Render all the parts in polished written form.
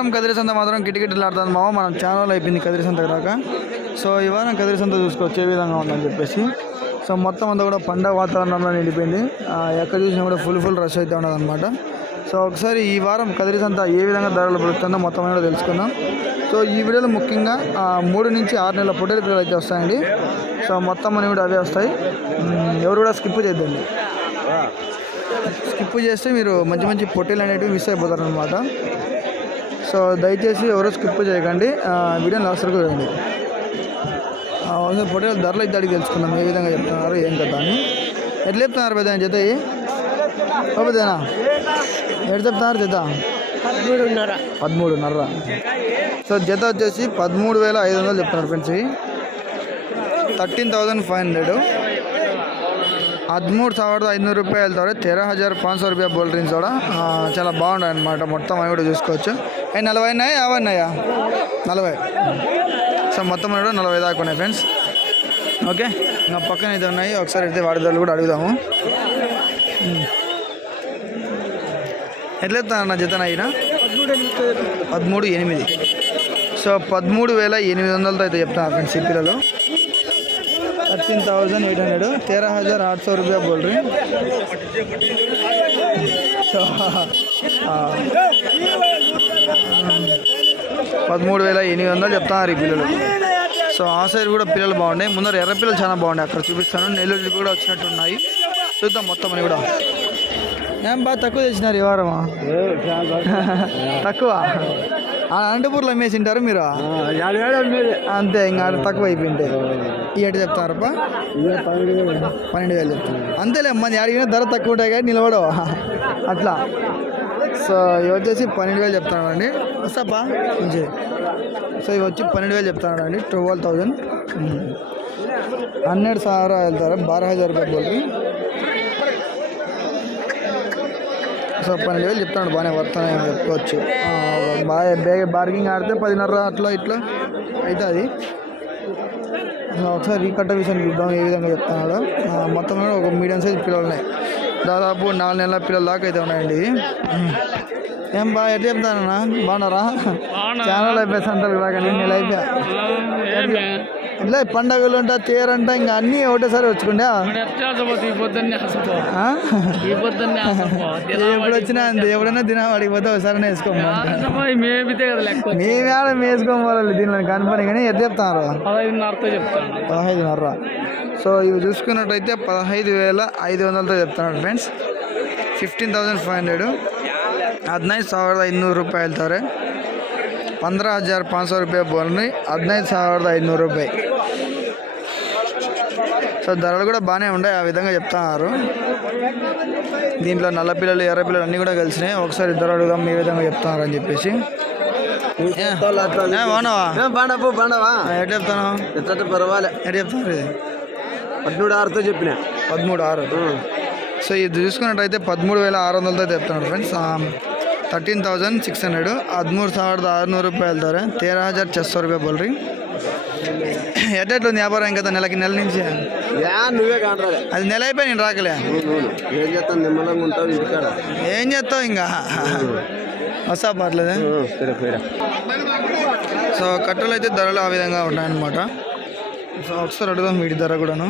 వారం కదిరి సంత మాత్రం కిటకిటలాడుతుంది మామ. మనం ఛానల్ అయిపోయింది కదిరి సంత రాక. సో ఈ వారం కదిరి సంత చూసుకోవచ్చు ఏ విధంగా ఉందని చెప్పేసి. సో మొత్తం అంతా కూడా పండగ వాతావరణంలో నిండిపోయింది. ఎక్కడ చూసినా కూడా ఫుల్ రష్ అయితే ఉండదు అనమాట. సో ఒకసారి ఈ వారం కదిరి సంత ఏ విధంగా ధరలు పడుతుందో మొత్తం కూడా తెలుసుకుందాం. సో ఈ వీడియోలో ముఖ్యంగా 3 నుంచి 6 నెలల పొట్టేలు పిల్లలు అయితే వస్తాయండి. సో మొత్తం అని కూడా అవే వస్తాయి. ఎవరు కూడా స్కిప్ చేయద్దండి. స్కిప్ చేస్తే మీరు మంచి పొట్టేలు అనేటివి మిస్ అయిపోతారు అనమాట. సో దయచేసి ఎవరు స్కిప్ చేయకండి, వీడియోని లాస్ట్ వరకు చూడండి. పొట్టేలు ధరలు అయితే అడిగి తెలుసుకుందాం ఏ విధంగా చెప్తున్నారు ఏం కదా అని. ఎట్లా చెప్తున్నారు పెద్ద జత పెద్దనా? ఎట్లా చెప్తున్నారు జత? 13.5. సో జత వచ్చేసి 13,500 చెప్తున్నారు ఫ్రెండ్స్. 13,500. 13,500 రూపాయలు వెళ్తారు. 13,500 రూపాయ బోల్ డ్రింక్స్ కూడా చాలా బాగున్నాయి అనమాట. మొత్తం అవి కూడా చూసుకోవచ్చు. 40 ఉన్నాయా 50 ఉన్నాయా? 40. సో మొత్తం కూడా 40 దాకా ఉన్నాయి ఫ్రెండ్స్. ఓకే, ఇంకా పక్కన అయితే ఉన్నాయి. ఒకసారి అయితే వాడి ధరలు కూడా అడుగుదాము. ఎట్లా చెప్తాను జతన అయినా? 13,800. సో 13,800 అయితే చెప్తాను ఫ్రెండ్స్ ఈ పిల్లలు. 13,800. 13,800 రూపాయ బోల్ డ్రింక్. సో 13,800 చెప్తున్నారు ఈ పిల్లలు. సో ఆ సైడ్ కూడా పిల్లలు బాగున్నాయి. ముందర ఎర్ర పిల్లలు చాలా బాగున్నాయి, అక్కడ చూపిస్తాను. నెల్లూరు కూడా వచ్చినట్టు ఉన్నాయి. చూద్దాం మొత్తం అని కూడా. ఏం బాగా తక్కువ తెచ్చినారు ఈ వారమా? తక్కువ అనంతపూర్లో అమ్మేసింటారు మీరు అంతే. ఇంకా తక్కువ అయిపోయింటే ఈ ఏడు చెప్తారప్ప 12,000 చెప్తాను అంతేలే. మంది అడిగిన ధర తక్కువ ఉంటాయి కానీ నిలబడవు అట్లా. సో ఇవి వచ్చేసి 12,000 చెప్తానండి. వస్తాపా మంచి. సో ఇవి వచ్చి 12,000 చెప్తానండి. 12,000. 12,000 వెళ్తారు. 12,000 రూపాయలు బోల్కి. సో 12,000 చెప్తాడు. బాగానే వర్తానే చెప్పుకోవచ్చు. బాగా బార్గింగ్ ఆడితే 10,500 అట్లా ఇట్లా అవుతుంది. ఒకసారి రీకట్ట విషయం చూద్దాం ఏ విధంగా చెప్తున్నాడు. మొత్తం ఒక మీడియం సైజ్ పిల్లలు ఉన్నాయి. దాదాపు 4 నెలల పిల్లల దాకా అయితే ఉన్నాయండి. ఏం బాగా ఎట్లా చెప్తానన్నా? బాగున్నారా? ఛానల్ అయిపోయి సంతలు రాక నెల అయిపోయా. ఇట్లా పండగలు అంట తేరంట ఇంకా అన్నీ ఒకటేసారి వచ్చుకుంటా. ఎప్పుడు వచ్చినా అంతే. ఎప్పుడైనా తినా అడిగిపోతే ఒకసారి వేసుకోవాలి. మేమేడ వేసుకోవాలి దీనిలో కనపడి. కానీ ఎట్లా చెప్తున్నారు? 15,500. సో ఇవి చూసుకున్నట్టయితే 15,500తో చెప్తున్నాడు ఫ్రెండ్స్. 15,500. 15,500 రూపాయలు వెళ్తారు. 15,500 రూపాయ బోల్ని. 15,500 రూపాయలు. సో ధరలు కూడా బాగానే ఉన్నాయి, ఆ విధంగా చెప్తున్నారు. దీంట్లో నల్ల పిల్లలు ఎర్ర పిల్లలు అన్నీ కూడా కలిసినాయి. ఒకసారి ధర అడుగుదాం ఏ విధంగా చెప్తున్నారు అని చెప్పేసి. బాగున్నావా? ఎట్లా చెప్తాను? పర్వాలే. ఎట్లా చెప్తున్నారు? 13,600తో చెప్పిన. 13,600. సో ఇది చూసుకున్నట్టయితే 13,600తో చెప్తున్నాడు ఫ్రెండ్స్. 13,600. 13,600 రూపాయలు వెళ్తారు. 13,600 రూపాయ బోల్ రింగ్. ఎట్లా వ్యాపారం ఇంకా నెల నుంచి? నువ్వే కాదు, అది నెల అయిపోయి నేను రాకలే. ఏం చేస్తాను? నిమ్మలంగా ఉంటావు ఇంటికాడ. ఏం చేస్తావు ఇంకా వస్తా పర్లేదు. సో కట్టలు అయితే ధరలు ఆ విధంగా ఉన్నాయన్నమాట. సో ఒకసారి అడుగుదాం వీటి ధర కూడాను.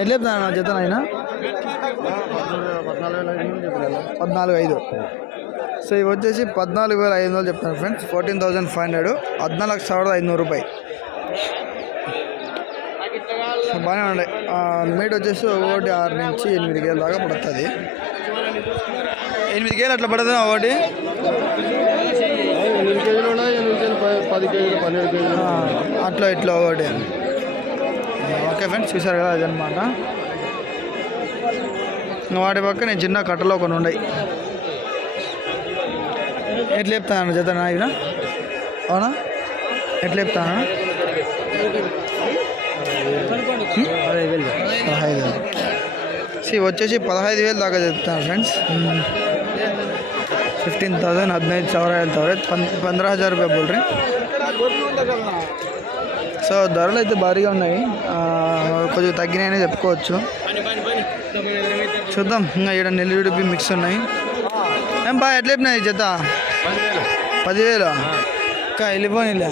ఎట్లా చెప్తాను జత అయినా? 14,500. సో ఇవి వచ్చేసి 14,500 చెప్తాను ఫ్రెండ్స్. 14,500. 14,500 రూపాయలు. బాగానే ఉన్నాయి. మీట్ వచ్చేసి 1 నుంచి 8 గేల దాకా పడుతుంది. 8 గేలు అట్లా పడుతుంది ఒకటి. 8 కేజీలు ఉన్నాయి, 10 కేజీలు, 12 కేజీలు అట్లా ఇట్లా ఒకటి. ఓకే ఫ్రెండ్స్, చూసారు కదా అదనమాట. వాటి పక్క నేను చిన్న కట్టలో కొన్ని ఉన్నాయి. ఎట్లా చెప్తాను జత ఇవి? అవునా? ఎట్లా చెప్తాను? 15,000. వచ్చేసి 15,000 దాకా చెప్తాను ఫ్రెండ్స్. 15,000. 15,000 వెళ్తారు. 15,000 రూపాయ బోల్ రింగ్. సో ధరలు అయితే భారీగా ఉన్నాయి, కొంచెం తగ్గినాయనే చెప్పుకోవచ్చు. చూద్దాం. ఇంకా ఇక్కడ నెల్లూరు మిక్స్ ఉన్నాయి. ఏం బాగా ఎట్లా చెప్పినాయి జత? 10,000 అక్క వెళ్ళిపోయిలే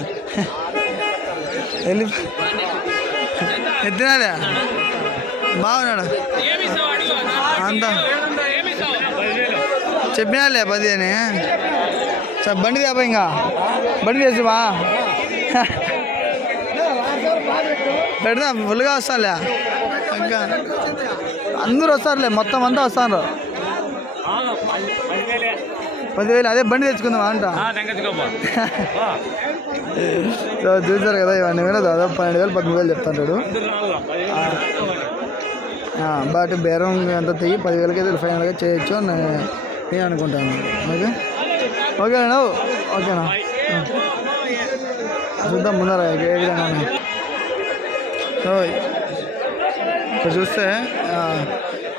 వెళ్ళి ఎత్తినాలే బాగున్నాడు అంతా చెప్పినాలే 10 అని సార్ బండి తేపా ఇంకా బండి చేసివా పెడదా ఫుల్గా వస్తానులే ఇంకా అందరూ వస్తారులే మొత్తం అంతా వస్తారు 10,000 అదే బండి తెచ్చుకుందాం అంట సో చూసారు కదా ఇవన్నీ కూడా దాదాపు 12,000 13,000 చెప్తాడు బట్ బేరం అంతా తెగి 10,000కి అయితే ఫైనల్గా చేయొచ్చు అని నేను అనుకుంటాను ఓకే ఓకేనా ఓకేనా చూద్దాం ముందర ఏ విధంగా సో ఇక్కడ చూస్తే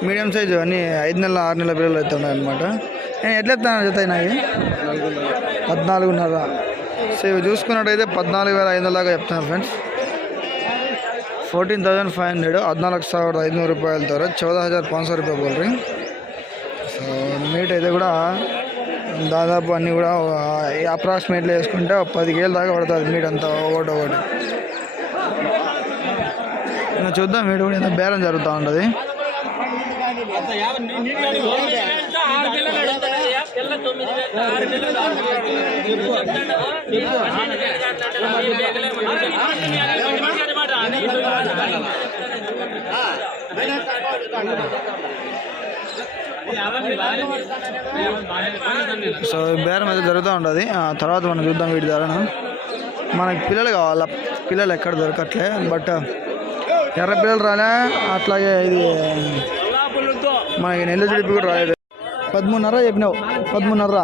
మీడియం సైజు అన్నీ 5 నెలల 6 నెలల పిల్లలు అయితే ఉన్నాయన్నమాట నేను ఎట్లా ఎత్తాను జత నాకు 14.5 సో ఇవి చూసుకున్నట్టయితే 14,500 దాకా చెప్తున్నాను ఫ్రెండ్స్ 14,500 14,500 రూపాయల ద్వారా 14,500 రూపాయలు బోల్ रही సో మీట్ అయితే కూడా దాదాపు అన్నీ కూడా అప్రాక్సిమేట్లీ వేసుకుంటే 10 కేజీల దాకా పడుతుంది మీట్ అంతా ఒకటి ఇంకా చూద్దాం మీట్ కూడా ఎంత బేరం జరుగుతూ ఉంటుంది సో బేరం అయితే జరుగుతూ ఉంటుంది తర్వాత మనం చూద్దాం వీటి ద్వారా మనకి పిల్లలు కావాలా పిల్లలు ఎక్కడ దొరకట్లే బట్ ఎర్ర పిల్లలు రాలే అట్లాగే ఇది మనకి నెల్లు జుడిపి కూడా రాలేదు 13.5 చెప్పినావు 13.5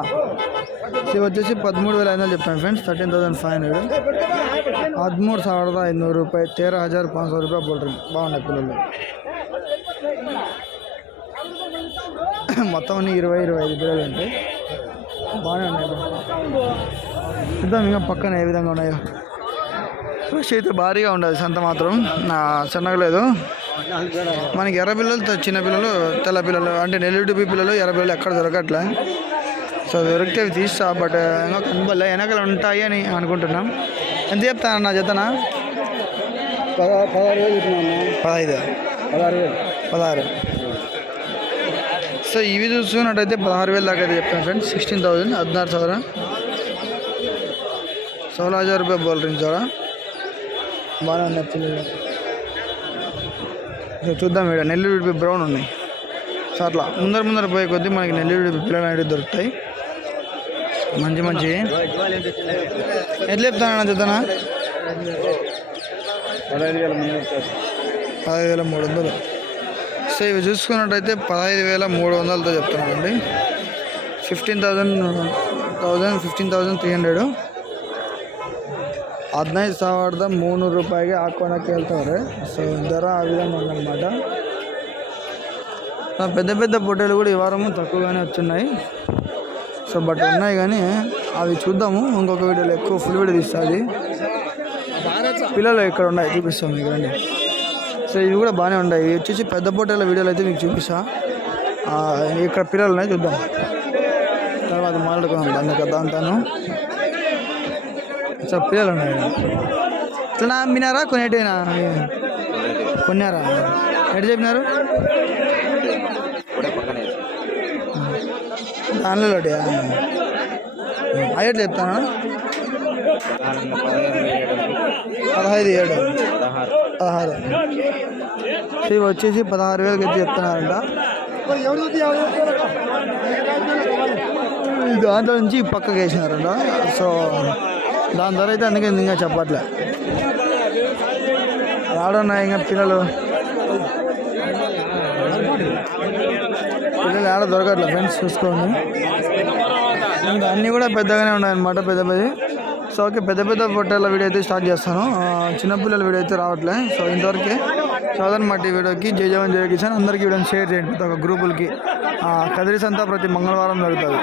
ఇవి వచ్చేసి 13,500 చెప్తాను ఫ్రెండ్స్ 13,500 13,500 రూపాయలు 13,500 రూపాయలు బోల్ బాగున్నాయి పిల్లలు మొత్తం అన్ని 20-25 పిల్లలు ఉంటాయి బాగానే ఉన్నాయి చూద్దాం ఇంకా పక్కన ఏ విధంగా ఉన్నాయో ఫ్రెష్ అయితే భారీగా ఉండదు సంత మాత్రం నా చిన్నగా లేదు మనకి ఎర్ర పిల్లలు చిన్న పిల్లలు తెల్ల పిల్లలు అంటే నెల్లూరు పిల్లలు ఎర్ర పిల్లలు ఎక్కడ దొరకట్లే సో దొరికితే అవి తీస్తా బట్ ఇంకా కనబడలే వెనకాల ఉంటాయి అని అనుకుంటున్నాం ఎంత చెప్తాను నా జతనా 16 సో ఇవి చూసుకున్నట్టయితే 16,000 దాకా అయితే చెప్తాను ఫ్రెండ్స్ 16,000 16,000 16,000 రూపాయలు బోల్ రింగ్ చూడ బాగా నచ్చింది చూద్దాం ఇక్కడ నెల్లూరు బ్రౌన్ ఉన్నాయి సో అట్లా ముందర పోయే కొద్దీ మనకి నెల్లూరు పిల్లలు అనేవి దొరుకుతాయి మంచి ఎట్లా చెప్తానన్నా చూద్దానా 15,300 సో ఇవి చూసుకున్నట్టయితే 15,300తో చెప్తున్నానండి 15,300 15,300 ರೂಪಾಯಿಗೆ ಹಾಕೊಳಕ್ಕೆ ಹೇಳ್ತಾರೆ సో ధర ఆ విధంగా ఉందన్నమాట పెద్ద పొట్టేలు కూడా ఈ వారము తక్కువగానే వచ్చున్నాయి సో బట్ ఉన్నాయి కానీ అవి చూద్దాము ఇంకొక వీడియోలో ఎక్కువ ఫుల్ వీడియో తీస్తుంది పిల్లలు ఇక్కడ ఉన్నాయి చూపిస్తాం మీకు రండి సో ఇవి కూడా బాగానే ఉన్నాయి వచ్చేసి పెద్ద పొట్టేల వీడియోలు అయితే మీకు చూపిస్తా ఇక్కడ పిల్లలు ఉన్నాయి చూద్దాం తర్వాత మాట్లాడుకుందాం దాంతాను సో పిల్లలు ఉన్నాయి ఇట్లా అమ్మినారా కొనేటినా కొన్నారా ఎటు చెప్పినారు దానిలో అవి ఎట్లా చెప్తానా 15,700 16 ఇవి వచ్చేసి 16,000 అయితే చెప్తున్నారంట దాంట్లో నుంచి పక్కకి వేసినారంట సో దాని ధర అయితే అందుకే ఇంకా చెప్పట్లే ఆడున్నాయి ఇంకా పిల్లలు ఆడ దొరకట్లే ఫ్రెండ్స్ చూసుకోండి ఇంకా అన్నీ కూడా పెద్దగానే ఉన్నాయన్నమాట పెద్దవి సో ఓకే పెద్ద పొట్టేళ్ళ వీడియో అయితే స్టార్ట్ చేస్తాను చిన్నపిల్లల వీడియో అయితే రావట్లే సో ఇంతవరకే చదవనమాట ఈ వీడియోకి జై జవాన్ జై కిసాన్ అందరికీ వీడియోని షేర్ చేయండి ప్రతి ఒక్క గ్రూపులకి కదిరి సంత ప్రతి మంగళవారం జరుగుతుంది